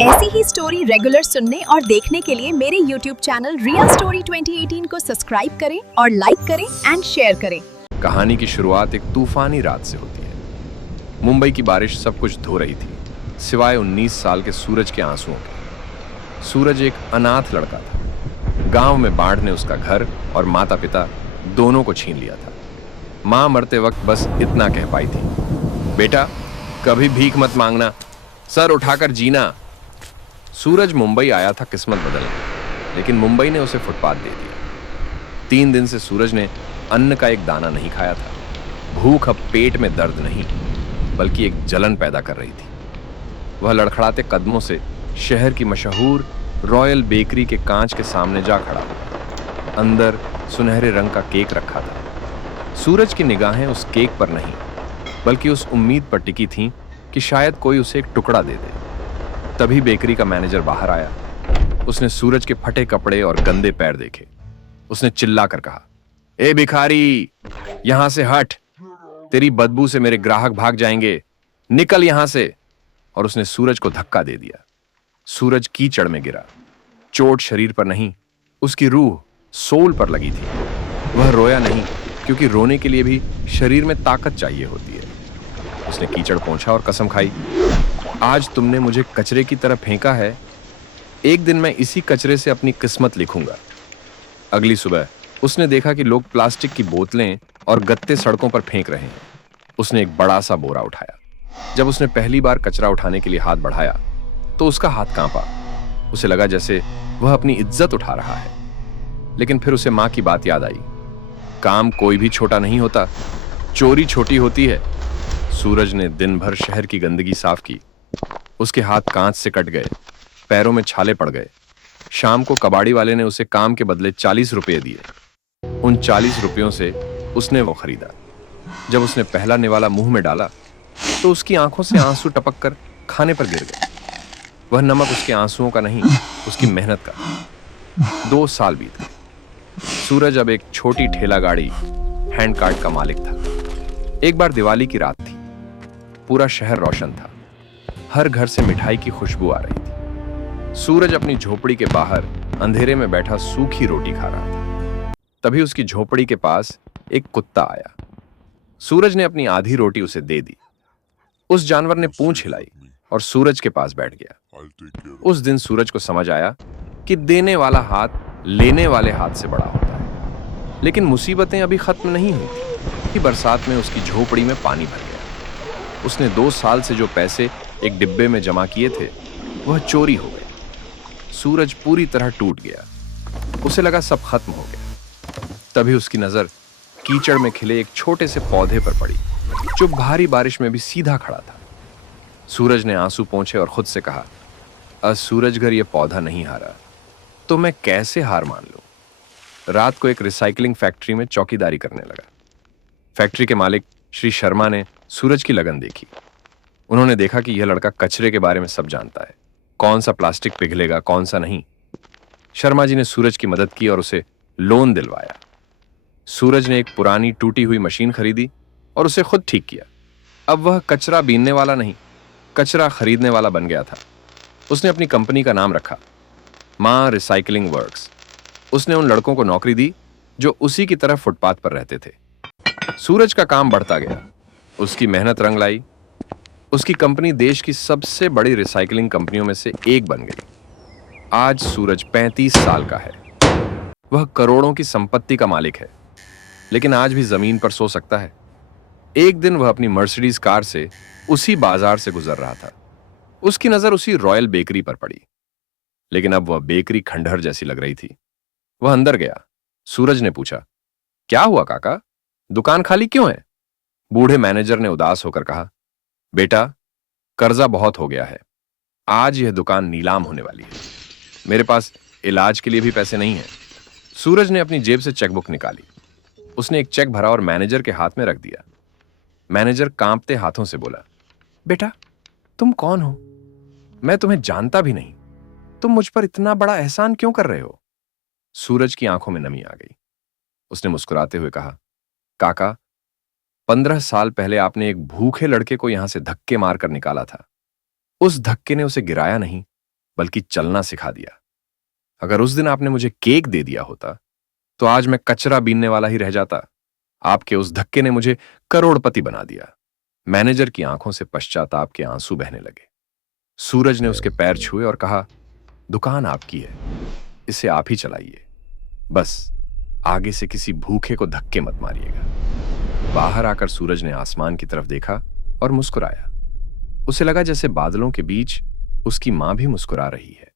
ऐसी ही story regular सुनने और देखने के लिए मेरे YouTube चैनल रियल स्टोरी 2018 को सब्सक्राइब करें और लाइक करें एंड शेयर करें। कहानी की शुरुआत एक तूफानी रात से होती है। मुंबई की बारिश सब कुछ धो रही थी, सिवाय 19 साल के सूरज के आंसुओं के। सूरज एक अनाथ लड़का था। गांव में बाढ़ ने उसका घर और माता पिता दोनों को छीन लिया था। मां मरते वक्त बस इतना कह पाई थी, बेटा कभी भीख मत मांगना, सर उठाकर जीना। सूरज मुंबई आया था किस्मत बदलने, लेकिन मुंबई ने उसे फुटपाथ दे दिया। 3 दिन से सूरज ने अन्न का एक दाना नहीं खाया था। भूख अब पेट में दर्द नहीं, बल्कि एक जलन पैदा कर रही थी। वह लड़खड़ाते कदमों से शहर की मशहूर रॉयल बेकरी के कांच के सामने जा खड़ा हुआ। अंदर सुनहरे रंग का केक रखा था। सूरज की निगाहें उस केक पर नहीं, बल्कि उस उम्मीद पर टिकी थीं कि शायद कोई उसे एक टुकड़ा दे दे। तभी बेकरी का मैनेजर बाहर आया। उसने सूरज के फटे कपड़े और गंदे पैर देखे। उसने चिल्लाकर कहा, ए भिखारी, यहां से हट, तेरी बदबू से मेरे ग्राहक भाग जाएंगे, निकल यहां से। और उसने सूरज को धक्का दे दिया। सूरज कीचड़ में गिरा। चोट शरीर पर नहीं, उसकी रूह सोल पर लगी थी। वह रोया नहीं, क्योंकि रोने के लिए भी शरीर में ताकत चाहिए होती है। उसने कीचड़ पोंछा और कसम खाई, आज तुमने मुझे कचरे की तरह फेंका है, एक दिन मैं इसी कचरे से अपनी किस्मत लिखूंगा। अगली सुबह उसने देखा कि लोग प्लास्टिक की बोतलें और गत्ते सड़कों पर फेंक रहे हैं। उसने एक बड़ा सा बोरा उठाया। जब उसने पहली बार कचरा उठाने के लिए हाथ बढ़ाया, तो उसका हाथ कांपा। उसे लगा जैसे वह अपनी इज्जत उठा रहा है। लेकिन फिर उसे मां की बात याद आई, काम कोई भी छोटा नहीं होता, चोरी छोटी होती है। सूरज ने दिन भर शहर की गंदगी साफ की। उसके हाथ कांच से कट गए, पैरों में छाले पड़ गए। शाम को कबाड़ी वाले ने उसे काम के बदले 40 रुपये दिए। उन 40 रुपयों से उसने वो खरीदा। जब उसने पहला निवाला मुंह में डाला, तो उसकी आंखों से आंसू टपक कर खाने पर गिर गए। वह नमक उसके आंसुओं का नहीं, उसकी मेहनत का। 2 साल बीत गए। सूरज अब एक छोटी ठेला गाड़ी हैंड कार्ट का मालिक था। एक बार दिवाली की रात थी। पूरा शहर रोशन था। हर घर से मिठाई की खुशबू आ रही थी। सूरज अपनी झोपड़ी के बाहर अंधेरे में बैठा सूखी रोटी खा रहा था। तभी उसकी झोपड़ी के पास एक कुत्ता आया। सूरज ने अपनी आधी रोटी उसे दे दी। उस जानवर ने पूंछ हिलाई और सूरज के पास बैठ गया। उस दिन सूरज को समझ आया कि देने वाला हाथ लेने वाले हाथ से बड़ा होता है। लेकिन मुसीबतें अभी खत्म नहीं हुई थी कि बरसात में उसकी झोपड़ी में पानी भर गया। उसने 2 साल से जो पैसे एक डिब्बे में जमा किए थे, वह चोरी हो गए। सूरज पूरी तरह टूट गया। उसे लगा सब खत्म हो गया। तभी उसकी नजर कीचड़ में खिले एक छोटे से पौधे पर पड़ी, जो भारी बारिश में भी सीधा खड़ा था। सूरज ने आंसू पोंछे और खुद से कहा, सूरजगर ये पौधा नहीं हारा, तो मैं कैसे हार मान लूं। रात को एक रिसाइकलिंग फैक्ट्री में चौकीदारी करने लगा। फैक्ट्री के मालिक श्री शर्मा ने सूरज की लगन देखी। उन्होंने देखा कि यह लड़का कचरे के बारे में सब जानता है, कौन सा प्लास्टिक पिघलेगा, कौन सा नहीं। शर्मा जी ने सूरज की मदद की और उसे लोन दिलवाया। सूरज ने एक पुरानी टूटी हुई मशीन खरीदी और उसे खुद ठीक किया। अब वह कचरा बीनने वाला नहीं, कचरा खरीदने वाला बन गया था। उसने अपनी कंपनी का नाम रखा, मां रिसाइकलिंग वर्क्स। उसने उन लड़कों को नौकरी दी जो उसी की तरह फुटपाथ पर रहते थे। सूरज का काम बढ़ता गया। उसकी मेहनत रंग लाई। उसकी कंपनी देश की सबसे बड़ी रिसाइकलिंग कंपनियों में से एक बन गई। आज सूरज 35 साल का है। वह करोड़ों की संपत्ति का मालिक है, लेकिन आज भी जमीन पर सो सकता है। एक दिन वह अपनी मर्सिडीज कार से उसी बाजार से गुजर रहा था। उसकी नजर उसी रॉयल बेकरी पर पड़ी, लेकिन अब वह बेकरी खंडहर जैसी लग रही थी। वह अंदर गया। सूरज ने पूछा, क्या हुआ काका, दुकान खाली क्यों है? बूढ़े मैनेजर ने उदास होकर कहा, बेटा कर्जा बहुत हो गया है, आज यह दुकान नीलाम होने वाली है। मेरे पास इलाज के लिए भी पैसे नहीं हैं। सूरज ने अपनी जेब से चेकबुक निकाली। उसने एक चेक भरा और मैनेजर के हाथ में रख दिया। मैनेजर कांपते हाथों से बोला, बेटा तुम कौन हो? मैं तुम्हें जानता भी नहीं। तुम मुझ पर इतना बड़ा एहसान क्यों कर रहे हो? सूरज की आंखों में नमी आ गई। उसने मुस्कुराते हुए कहा, काका 15 साल पहले आपने एक भूखे लड़के को यहां से धक्के मारकर निकाला था। उस धक्के ने उसे गिराया नहीं, बल्कि चलना सिखा दिया। अगर उस दिन आपने मुझे केक दे दिया होता तो आज मैं कचरा बीनने वाला ही रह जाता। आपके उस धक्के ने मुझे करोड़पति बना दिया। मैनेजर की आंखों से पश्चाताप के आंसू बहने लगे। सूरज ने उसके पैर छुए और कहा, दुकान आपकी है, इसे आप ही चलाइए, बस आगे से किसी भूखे को धक्के मत मारिएगा। बाहर आकर सूरज ने आसमान की तरफ देखा और मुस्कुराया। उसे लगा जैसे बादलों के बीच उसकी मां भी मुस्कुरा रही है।